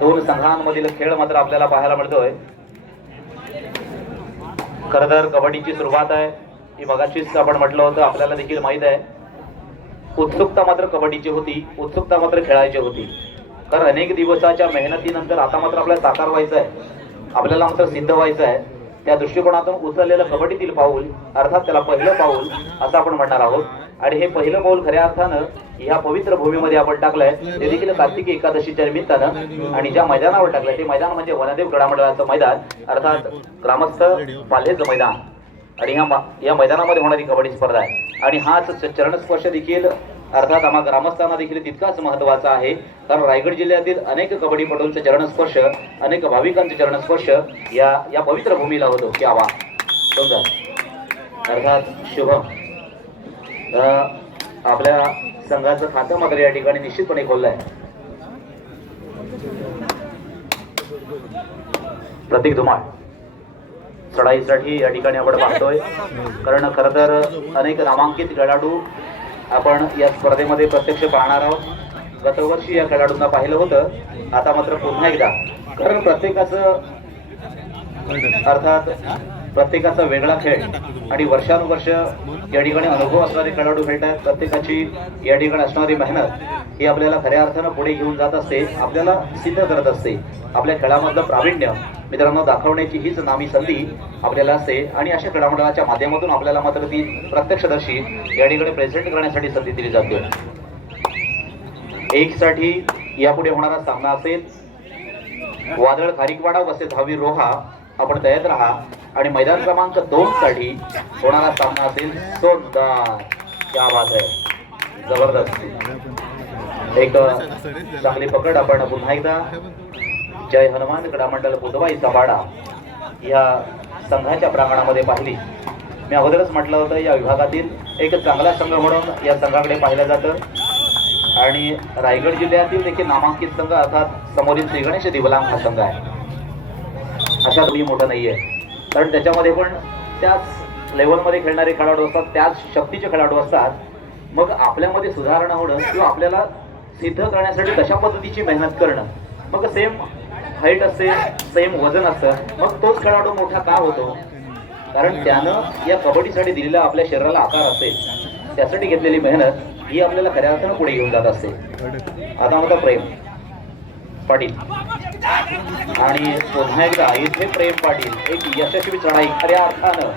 दोन संघांमधील खेळ मात्र आपल्याला पाहायला मिळतोय. खर तर कबड्डीची सुरुवात आहे. ही मगाशीच आपण म्हटलं होतं आपल्याला देखील माहीत आहे. उत्सुकता मात्र कबड्डीची होती. उत्सुकता मात्र खेळायची होती. कारण अनेक दिवसाच्या मेहनतीनंतर आता मात्र आपल्याला साकार व्हायचं आहे. आपल्याला मात्र सिद्ध व्हायचं आहे. त्या दृष्टिकोनातून उचललेलं कबड्डीतील पाऊल अर्थात त्याला पहिलं पाऊल असं आपण म्हणणार आहोत. आणि हे पहिलं पाऊल खऱ्या अर्थानं ह्या पवित्र भूमीमध्ये आपण टाकलंय. ते देखील कार्तिकी एकादशीच्या निमित्तानं. आणि ज्या मैदानावर टाकलंय ते मैदान म्हणजे वनदेव क्रीडा मैदान अर्थात ग्रामस्थ पाल्हेचं मैदान. आणि ह्या या मैदानामध्ये होणारी कबड्डी स्पर्धा आहे. आणि हाच चरणस्पर्श देखील अर्थात आम्हा ग्रामस्थांना देखील तितकाच महत्त्वाचा आहे. कारण रायगड जिल्ह्यातील अनेक कबड्डीपटूंचे चरणस्पर्श अनेक भाविकांचे चरणस्पर्श या या पवित्र भूमीला होतो. की आवा समजा अर्थात शुभम. आपल्या संघाचं खातं मात्र या ठिकाणी निश्चितपणे खोललं आहे प्रतीक धुमाळ. चढाईसाठी या ठिकाणी आपण पाहतोय. कारण खरं तर अनेक नामांकित खेळाडू आपण या स्पर्धेमध्ये प्रत्यक्ष पाहणार आहोत. गतवर्षी या खेळाडूंना पाहिलं होतं. आता मात्र पुन्हा एकदा. कारण प्रत्येकाचं अर्थात प्रत्येकाचा वेगळा खेळ. आणि वर्षानुवर्ष या ठिकाणी अनुभव असणारे खेळाडू खेळतात प्रत्येकाची या ठिकाणी असणारी मेहनत ही आपल्याला खऱ्या अर्थानं पुढे घेऊन जात असते आपल्याला सिद्ध करत असते. आपल्या खेळामधलं प्रावीण्य मित्रांनो दाखवण्याची हीच नामी संधी आपल्याला असते. आणि अशा खेळामंडळाच्या माध्यमातून आपल्याला मात्र ती प्रत्यक्षदर्शी या ठिकाणी प्रेझेंट करण्यासाठी संधी दिली जाते. एक साठी यापुढे होणारा सामना असेल वादळ खारिकवाडा वसे धावी रोहा. आपण तयार राहा. आणि मैदान क्रमांक दोन साठी होणारा सामना असेल सोनदार क्या बात आहे जबरदस्त. एक चांगली पकड आपण पुन्हा एकदा. जय हनुमान क्रीडामंडळ बुधवाईचा वाडा या संघाच्या प्रांगणामध्ये पाहिली. मी अगोदरच म्हटलं होतं या विभागातील एक चांगला संघ म्हणून या संघाकडे पाहिलं जातं. आणि रायगड जिल्ह्यातील देखील नामांकित संघ अर्थात समोरील श्रीगणेश दिवलांग हा संघ आहे. अशा तुम्ही मोठं नाही आहे कारण त्याच्यामध्ये पण त्याच लेवलमध्ये खेळणारे खेळाडू असतात त्याच शक्तीचे खेळाडू असतात. मग आपल्यामध्ये सुधारणा होणं किंवा आपल्याला सिद्ध करण्यासाठी कशा पद्धतीची मेहनत करणं मग सेम हाईट असते सेम वजन असतं मग तोच खेळाडू मोठा का होतो? कारण त्यानं या कबड्डीसाठी दिलेला आपल्या शरीराला आकार असेल त्यासाठी घेतलेली मेहनत ही आपल्याला खऱ्या अर्थानं पुढे घेऊन जात असते. आता होता प्रेम. पाटील. आणि पुन्हा एकदा इथे प्रेम पाटील एक यशस्वी चढाई खऱ्या अर्थानं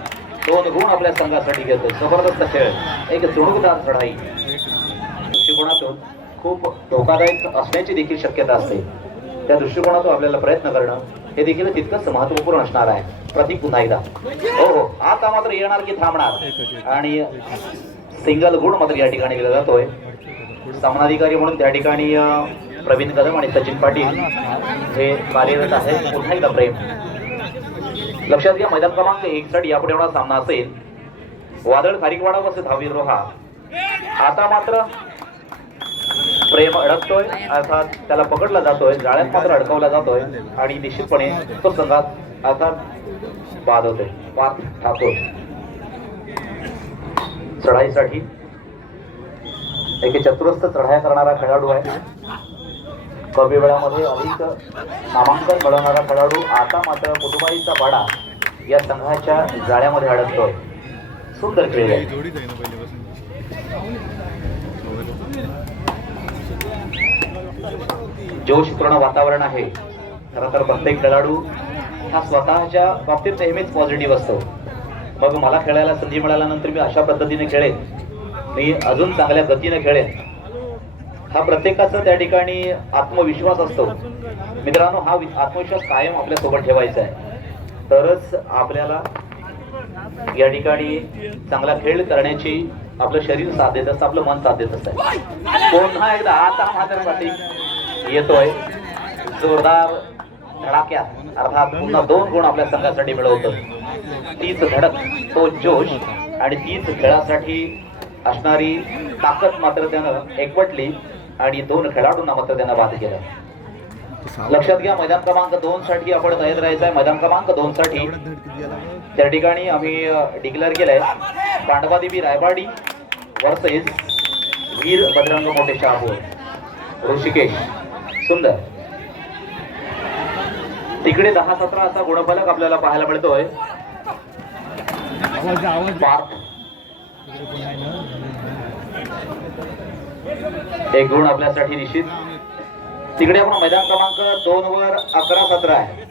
दोन गुण आपल्या संघासाठी घेतो जबरदस्त खेळ एक चुणूकदार चढाई. दृष्टिकोनातून खूप धोकादायक असण्याची देखील शक्यता असते. त्या दृष्टिकोनातून आपल्याला प्रयत्न करणं हे देखील तितकंच महत्त्वपूर्ण असणार आहे. प्रतीक पुन्हा एकदा. हो हो आता मात्र येणार की थांबणार. आणि सिंगल गुण मात्र या ठिकाणी दिला जातोय. सामनाधिकारी म्हणून त्या ठिकाणी प्रवीण कदम आणि सचिन पाटील हे कार्यरत आहेत. पुन्हा एकदा प्रेम. लक्षात घ्या मैदान क्रमांक एक साठी यापुढे एवढा सामना असेल. वादळ खारिकवाडा वसे धावीर रोहा. आता मात्र प्रेम अडकतोय अर्थात त्याला पकडला जातोय जाळ्यात मात्र अडकवला जातोय आणि निश्चितपणे तो संघात अर्थात बाद होतोय. पाच ठाकूर. चढाईसाठी. एक चतुरस्थ चढाया करणारा खेळाडू आहे. कमी वेळामध्ये अधिक नामांकन मिळवणारा खेळाडू आता मात्र कुटुंबाईचा वाडा या संघाच्या जाळ्यामध्ये अडकतोय. सुंदर खेळ जोशपूर्ण वातावरण आहे. खरं तर प्रत्येक खेळाडू हा स्वतःच्या बाबतीत नेहमीच पॉझिटिव्ह असतो. मग मला खेळायला संधी मिळाल्यानंतर मी अशा पद्धतीने खेळेन. मी अजून चांगल्या गतीने खेळेन. हा प्रत्येकाचा त्या ठिकाणी आत्मविश्वास असतो. मित्रांनो हा वि- आत्मविश्वास कायम आपल्यासोबत ठेवायचा आहे. तरच आपल्याला या ठिकाणी चांगला खेळ करण्याची आपलं शरीर साथ देत असतं आपलं मन साथ देत असतं. पुन्हा एकदा आता मात्र येतोय. जोरदार धडाक्यात अर्थात पुन्हा दोन गुण आपल्या संघासाठी मिळवतो. तीच धडक तो जोश आणि तीच खेळासाठी असणारी ताकद मात्र त्यानं एकवटली. आणि दोन खेळाडूंना मात्र त्यानं बाद केलं. लक्षात घ्या मैदान क्रमांक दोन साठी आपण तयार राहायचं आहे मैदान क्रमांक दोन साठी त्या ठिकाणी आम्ही डिक्लेअर केलंय. पांडवादेवी रायवाडी वर्सेस वीर बजरंग मोठे शहापूर ऋषिकेश. सुंदर. तिकडे दहा सतरा असा गुणफलक आपल्याला पाहायला मिळतोय. पार्थ एक गुण आपल्यासाठी निश्चित. तिकडे आपण मैदान क्रमांक दोन वर अकरा सतरा आहे.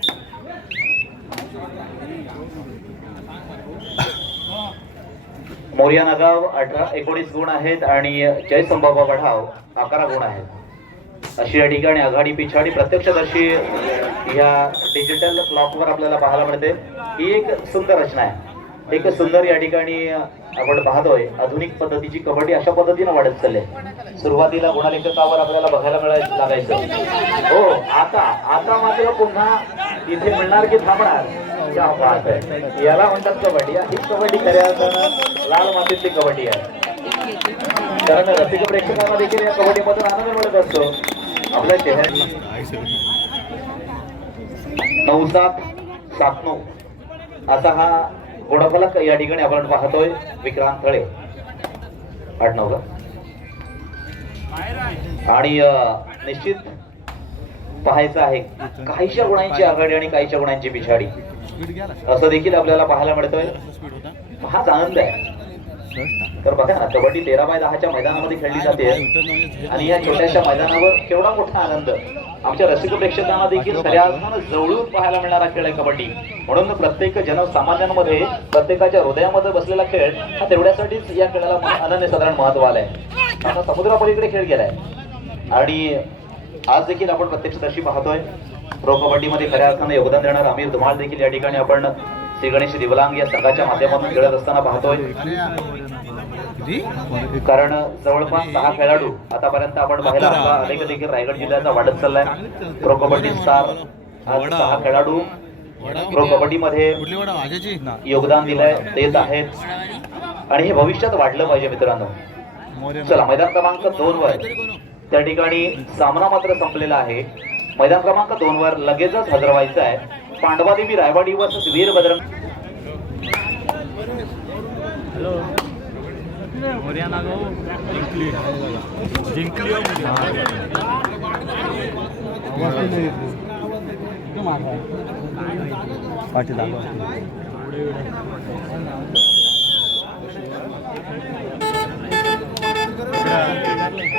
मोर्या नगाव अठरा एकोणीस गुण आहेत आणि जय संभाबा बढाव अकरा गुण आहेत. अशी या ठिकाणी आघाडी पिछाडी प्रत्यक्षदर्शी या डिजिटल क्लॉकवर आपल्याला पाहायला मिळते. ही एक सुंदर रचना आहे. एक सुंदर या ठिकाणी आपण पाहतोय आधुनिक पद्धतीची कबड्डी अशा पद्धतीनं वाढत चालली आहे. सुरुवातीला गुणालेखकावर आपल्याला बघायला मिळायचं लागायचं. हो आता आता मात्र पुन्हा इथे मिळणार की थांबणार? आहे याला म्हणतात कबड्डी. ही कबड्डी खऱ्या अर्थानं लाल मातीतली कबड्डी आहे. कारण रसिक प्रेक्षकांना देखील या कबड्डीमधून आनंद मिळत असतो. आपल्या चेहऱ्यात नऊ सात सात नऊ. असा हा गुणफलक या ठिकाणी आपण पाहतोय विक्रांत थळे. आठ नऊ आणि निश्चित पाहायचं आहे काहीशा गुणांची आघाडी आणि काहीशा गुणांची पिछाडी असं देखील आपल्याला पाहायला मिळतोय. स्पीड हाच आनंद आहे. तर बघा ना कबड्डी तेरा बाय दहाच्या मैदानामध्ये खेळली जाते. आणि या छोट्याशा मैदानावर केवढा मोठा आनंद. आमच्या रसिक प्रेक्षकांना देखील खऱ्या अर्थानं जवळून पाहायला मिळणारा खेळ आहे कबड्डी. म्हणून प्रत्येक जनसामान्यांमध्ये प्रत्येकाच्या हृदयामध्ये बसलेला खेळ हा तेवढ्यासाठीच या खेळाला म- अनन्यसाधारण महत्त्व आलंय. आता समुद्रापलीकडे खेळ गेलाय. आणि आज देखील आपण प्रत्यक्षदर्शी पाहतोय. प्रो कबड्डीमध्ये खऱ्या अर्थानं योगदान देणार अमीर धुमाळ देखील या ठिकाणी आपण श्री गणेश दिवलांग या संघाच्या माध्यमातून खेळत असताना पाहतोय. कारण जवळपास सहा खेळाडू आतापर्यंत आपण पाहिला अनेक देखील रायगड जिल्ह्याचा वाढत चाललाय. प्रो कबड्डी स्टार सहा खेळाडू प्रो कबड्डी मध्ये कुठली वडा? भाज्याची ना योगदान दिलंय देत आहेत. आणि हे भविष्यात वाढलं पाहिजे मित्रांनो. चला मैदान क्रमांक दोन वर. त्या ठिकाणी सामना मात्र संपलेला आहे. मैदान क्रमांक दोन वर लगेचच हजर व्हायचं आहे. पांडवादेवी रायवाडी वर्सेस वीर गो. जिंकली. पाठी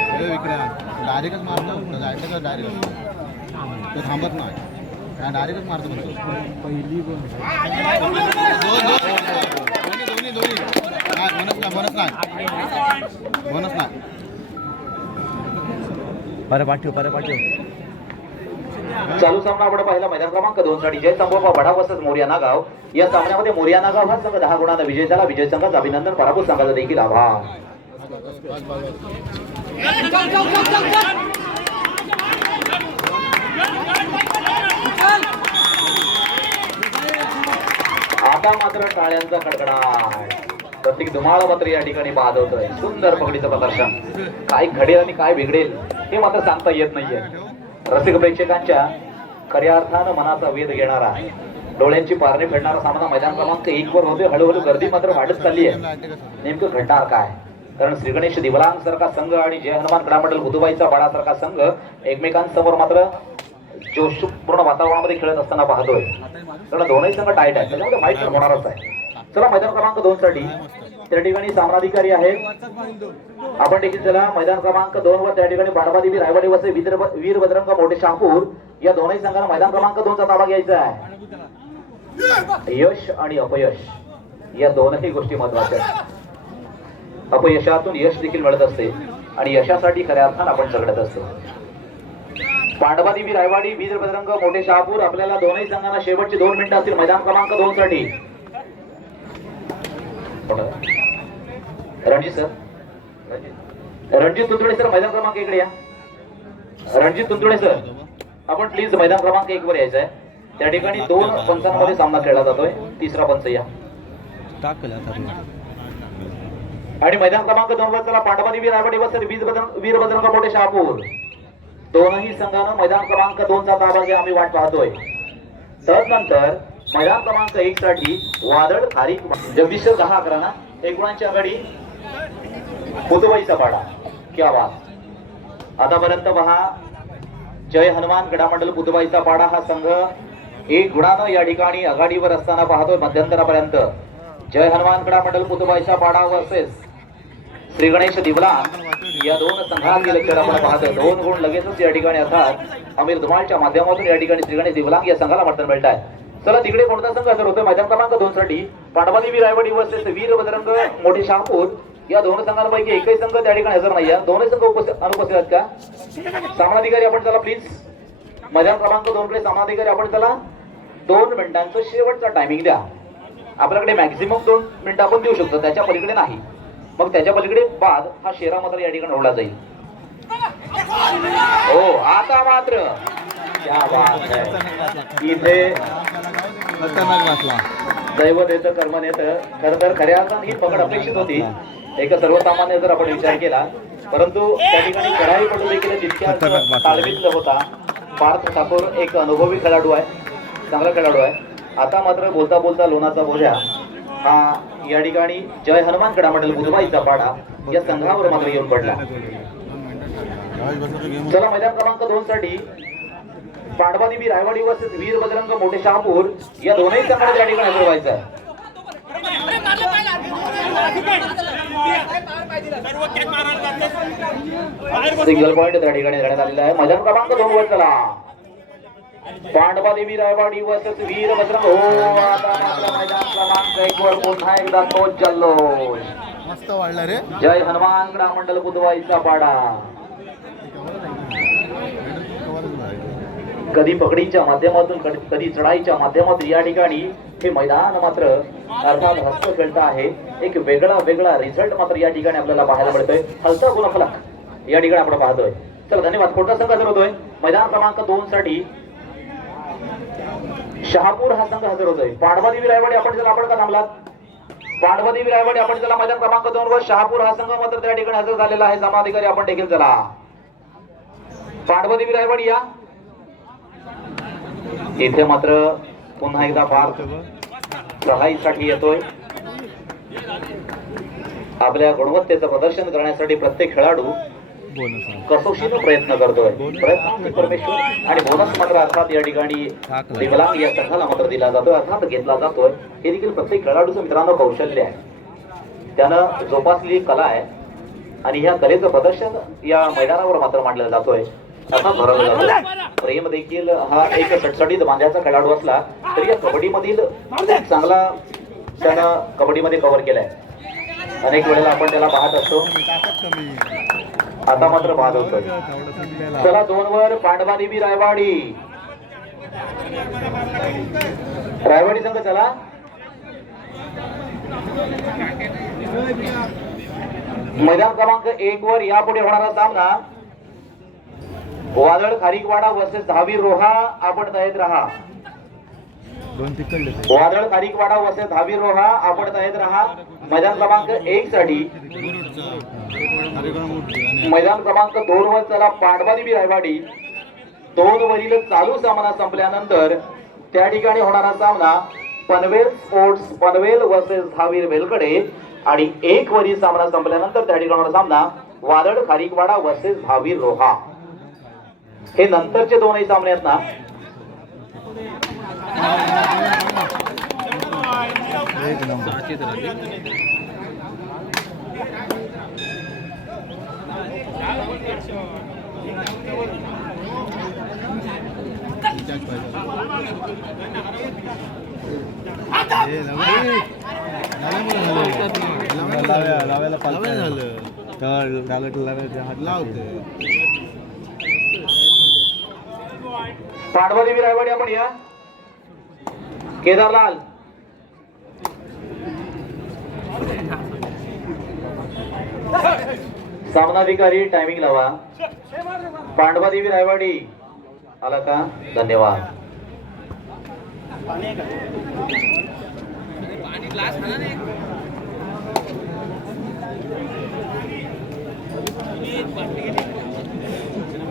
डायरेक्टच मारलं जायचं डायरेक्ट? तो थांबत नाही. डायरेक्टच मारतो पहिली दोन्ही दोन्ही दोन्ही. नाही म्हणत नाही म्हणत नाही. म्हणत नाही. बरं पाठव बरं पाठव. चालू सामना आपण पाहिला मैदान क्रमांक दोन साठी. जय संभोपा बडा वसत मोरियाना गाव या सामन्यामध्ये मोर्या नागाव हा संघ दहा गुणांना विजय झाला. विजय संघाचं अभिनंदन. पराभूत संघाचा देखील आभार. आता मात्र टाळ्यांचा कडकडाट. प्रत्येक धुमाळ मात्र या ठिकाणी बाधवतोय सुंदर पगडीचं प्रदर्शन. काय घडेल आणि काय बिघडेल हे मात्र सांगता येत नाहीये. रसिक प्रेक्षकांच्या खऱ्या अर्थानं मनाचा वेध घेणारा. डोळ्यांची पारणे फेडणारा सामना मैदान क्रमांक एक वर होते हळूहळू गर्दी मात्र वाढत चालली आहे. नेमकं घडणार काय? कारण श्री गणेश दिवलांग सारखा संघ आणि जय हनुमान क्रीडामंडल बुधुबाईचा बाळासारखा संघ एकमेकांसमोर मात्र जोशपूर्ण वातावरणामध्ये खेळत असताना पाहतोय. कारण दोनही संघ टाईट आहेत. त्याच्यामध्ये फाईट होणारच आहे. चला मैदान क्रमांक दोन साठी त्या ठिकाणी सामनाधिकारी आहेत. आपण देखील चला मैदान क्रमांक दोन वर त्या ठिकाणी बाळबादेवी रायवाडी वसे वीर बजरंग मोठे शहापूर या दोनही संघांना मैदान क्रमांक दोनचा ताबा घ्यायचा आहे. यश आणि अपयश या दोनही गोष्टी महत्त्वाच्या अपयशातून यश देखील मिळत असते आणि यशासाठी खऱ्या अर्थानं आपण झगडत असतो. पांडवादेवी रायवाडी वीर बजरंग मोठे शहापूर आपल्याला दोनही संघांना शेवटचे दोन मिनिटं असतील मैदान क्रमांक दोन साठी रणजित सर. रणजित तुंतुडे सर मैदान क्रमांक इकडे या. रणजित तुंतुडे सर आपण प्लीज मैदान क्रमांक एक वर यायचं आहे त्या ठिकाणी दोन पंचांमध्ये सामना खेळला जातोय. तिसरा पंच या. आणि मैदान क्रमांक दोन वर चला पांडवादेवी रायवाडी वसर वीर बजरंग वीर बजरंग मोठे शहापूर. दोनही संघानं मैदान क्रमांक दोनचा ताबा घ्या आम्ही वाट पाहतोय. तदनंतर मैदान क्रमांक एक साठी वादळ खारीक जगदीश दहा अकरा ना एक गुणांची आघाडी. मुदुबाईचा पाडा क्या वाद आतापर्यंत पहा. जय हनुमान गडामंडल बुधबाईचा पाडा हा संघ एक गुणानं या ठिकाणी आघाडीवर असताना पाहतोय मध्यंतरापर्यंत. जय हनुमान गडामंडल मंडळ पाडा वर्सेस श्री गणेश दिवला या दोन संघातील लक्षात आपण पाहतोय. दोन गुण लगेचच या ठिकाणी असतात. अमीर धुमाळच्या माध्यमातून या ठिकाणी श्री गणेश दिवलांग या संघाला मतदान मिळत आहे. चला तिकडे कोणता संघ हजर होतो मैदान क्रमांक दोन साठी. पांडवादेवी रायवाडी वर्सेस वीर बजरंग मोठे शहापूर. या दोन संघांपैकी एकही संघ त्या ठिकाणी हजर नाही आहे संघ उपस्थित अनुपस्थित आहेत का? सामनाधिकारी आपण चला प्लीज मैदान क्रमांक दोन कडे सामनाधिकारी आपण चला. दोन मिनिटांचं शेवटचा टायमिंग द्या. आपल्याकडे मॅक्झिमम दोन मिनिटं आपण देऊ शकतो. त्याच्या पलीकडे नाही. मग त्याच्या पलीकडे बाद हा शेरा मात्र या ठिकाणी ओढला जाईल. हो आता मात्र. इथे खतरनाक वाचला दैवत येतं कर्म येतं. खरं तर खऱ्या अर्थानं ही पकड अपेक्षित होती. एक सर्वसामान्य जर आपण विचार केला परंतु त्या ठिकाणी कढाई पडू देखील तितक्याच तालमीतलं होता पार्थ ठाकूर एक अनुभवी खेळाडू आहे चांगला खेळाडू आहे. आता मात्र बोलता बोलता लोणाचा बोजा. हा या ठिकाणी जय हनुमान क्रीडा मंडळ बुधबाईचा पाडा या संघावर मात्र येऊन पडला. चला मैदान क्रमांक दोन साठी पांडवादेवी रायवाडी वर्सेस वीर बजरंग मोठे शहापूर या दोनही संघाला त्या ठिकाणी हजर व्हायचं आहे. सिंगल पॉइंट त्या ठिकाणी देण्यात आलेला आहे. मैदान क्रमांक दोन वर चला. पांडवादेवी रायवाडी वर्सेस वीर बजरंग. हो आता मात्र मैदान क्रमांक एक वर पुन्हा एकदा तोच जल्लोष. मस्त वाढला रे. जय हनुमान क्रीडा मंडळ बुधवाईचा पाडा. कधी पकडीच्या माध्यमातून कधी चढाईच्या माध्यमातून या ठिकाणी हे मैदान मात्र अर्थात हस्त खेळता आहे. एक वेगळा वेगळा रिझल्ट मात्र या ठिकाणी आपल्याला पाहायला मिळतोय. हलता गुणफलक या ठिकाणी आपण पाहतोय. चला धन्यवाद. कोणता संघ हजर होतोय मैदान क्रमांक दोन साठी शहापूर हा संघ हजर होतोय पांडवादेवी रायवाडी आपण जर आपण का थांबलात? पांडवादेवी रायवाडी आपण जर मैदान क्रमांक दोन वर शहापूर हा संघ मात्र त्या ठिकाणी हजर झालेला आहे. समाधिकारी आपण देखील चला. पांडवादेवी रायवाडी या. इथे मात्र पुन्हा एकदा फार सहाईसाठी येतोय. आपल्या गुणवत्तेचं प्रदर्शन करण्यासाठी प्रत्येक खेळाडू कसोशीनं प्रयत्न करतोय. प्रयत्न म्हणजे परमेश्वर आणि बोनस मात्र अर्थात या ठिकाणी दिवलांग या संघाला मात्र दिला जातोय अर्थात घेतला जातोय. हे देखील प्रत्येक खेळाडूचं मित्रांनो कौशल्य आहे. त्यानं जोपासलेली कला आहे आणि ह्या कलेचं प्रदर्शन या मैदानावर मात्र मांडलं जातोय. भरवलं जातं. प्रेम देखील हा एक सटसटीत बांध्याचा खेळाडू असला तरी या कबड्डीमधील चांगला त्यानं कबड्डीमध्ये कव्हर केलाय. अनेक वेळेला आपण त्याला पाहत असतो. आता मात्र पाहत होतो चला दोन वर पांडवादेवी रायवाडी. रायवाडी संघ चला. मैदान क्रमांक एक वर यापुढे होणारा सामना वादळ खारीकवाडा वर्सेस दहावी रोहा आपण तयारीत राहा. वादळ खारीकवाडा वर्सेस दहावी रोहा आपण तयारीत राहा. मैदान क्रमांक एक साठी मैदान क्रमांक दोन वर चला पांडवादेवी रायवाडी. दोन वरील चालू सामना संपल्यानंतर त्या ठिकाणी होणारा सामना पनवेल स्पोर्ट्स पनवेल वर्सेस धावीर वेलकडे. आणि एक वरील सामना संपल्यानंतर त्या ठिकाणी होणारा सामना वादळ खारीकवाडा वर्सेस धावीर रोहा हे नंतरचे दोनही सामने आहेत ना. एक नंबर लावायला लावते पांडवादेवी रायवाडी आपण या. केदारलाल. सामनाधिकारी टायमिंग लावा. पांडवादेवी रायवाडी. आला का? धन्यवाद.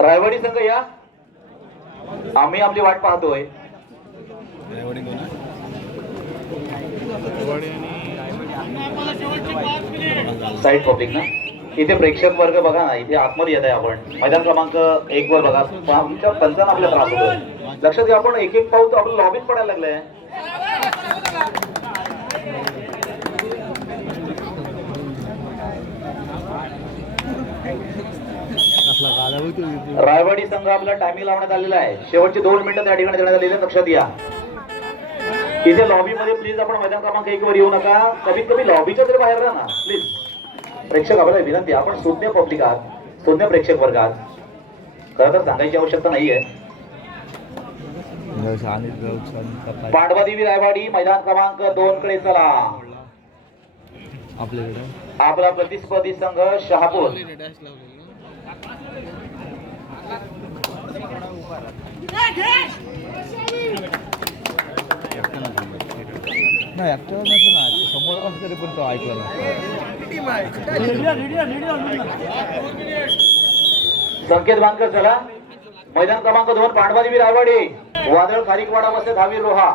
रायवाडी संघ या. आम्ही आपली वाट पाहतोय? साईड पब्लिक ना. इथे प्रेक्षक वर्ग बघा ना इथे आतमध्ये येत आहे आपण. मैदान क्रमांक एक वर बघा. आमच्या पंचांना आपल्याला त्रास होतोय. लक्षात घ्या आपण एक एक पाऊल आपलं लॉबीत पडायला लागलंय. रायवाडी संघ आपला टायमिंग लावण्यात आलेला आहे. शेवटचे दोन मिनिटं त्या ठिकाणी देण्यात आलेले लक्षात घ्या इथे लॉबी मध्ये प्लीज आपण मैदान क्रमांक एक वर येऊ नका. कमीत कमी लॉबीच्या तरी बाहेर राहा ना. प्लीज प्रेक्षक आपल्याला विनंती. आपण शून्य पब्लिक आहात. शून्य प्रेक्षक वर्ग आहात. खरं तर सांगायची आवश्यकता नाहीये. पांडवादेवी रायवाडी मैदान क्रमांक दोन कडे चला. आपल्याकडे. आपला प्रतिस्पर्धी संघ शहापूर. नाही समोर तरी पण तो ऐकला संकेत बांधकर चला. मैदान क्रमांक दोन पांडवादेवी रायवाडी वादळ खारीकवाडा बसते धावीर रोहा.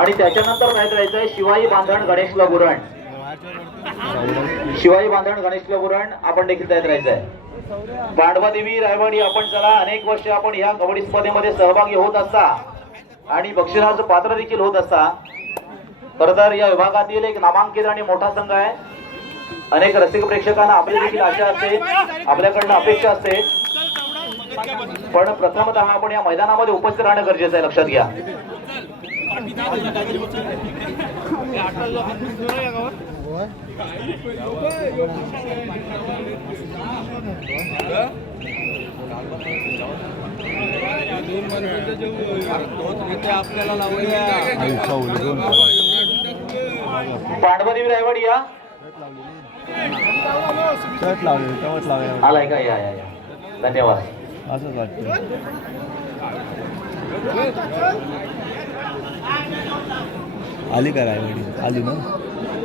आणि त्याच्यानंतर काय करायचंय शिवाई बांधण गणेश गुरण. शिवाई बांधण गणेश पुराण आपण देखील तयार राहायचं आहे पांडवादेवी रायवाडी आपण चला. अनेक वर्ष आपण ह्या कबड्डी स्पर्धेमध्ये सहभागी होत असता आणि बक्षिसाचं पात्र देखील होत असता. खरं तर या विभागातील एक नामांकित आणि मोठा संघ आहे. अनेक रसिक प्रेक्षकांना आपली देखील आशा असते. आपल्याकडनं अपेक्षा असते. पण प्रथमतः आपण या मैदानामध्ये उपस्थित राहणं गरजेचं आहे. लक्षात घ्या. पांडवदेवी रायवाडी या. आलाय का? या या या. धन्यवाद. असंच वाटतं आली का रायवाडी? आली ना?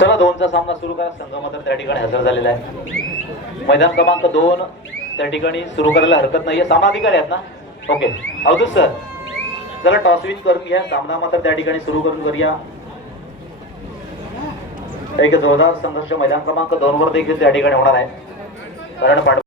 चला दोनचा सामना सुरू करा. संघ मात्र त्या ठिकाणी हजर झालेला आहे. मैदान क्रमांक दोन त्या ठिकाणी सुरू करायला हरकत नाहीये. सामना अधिकारी आहेत ना? ओके. अवधूत सर चला टॉस विन करून घ्या. सामना मात्र त्या ठिकाणी सुरू करून करूया. एक जोरदार संघर्ष मैदान क्रमांक दोन वर देखील त्या ठिकाणी होणार आहे. कारण पांडव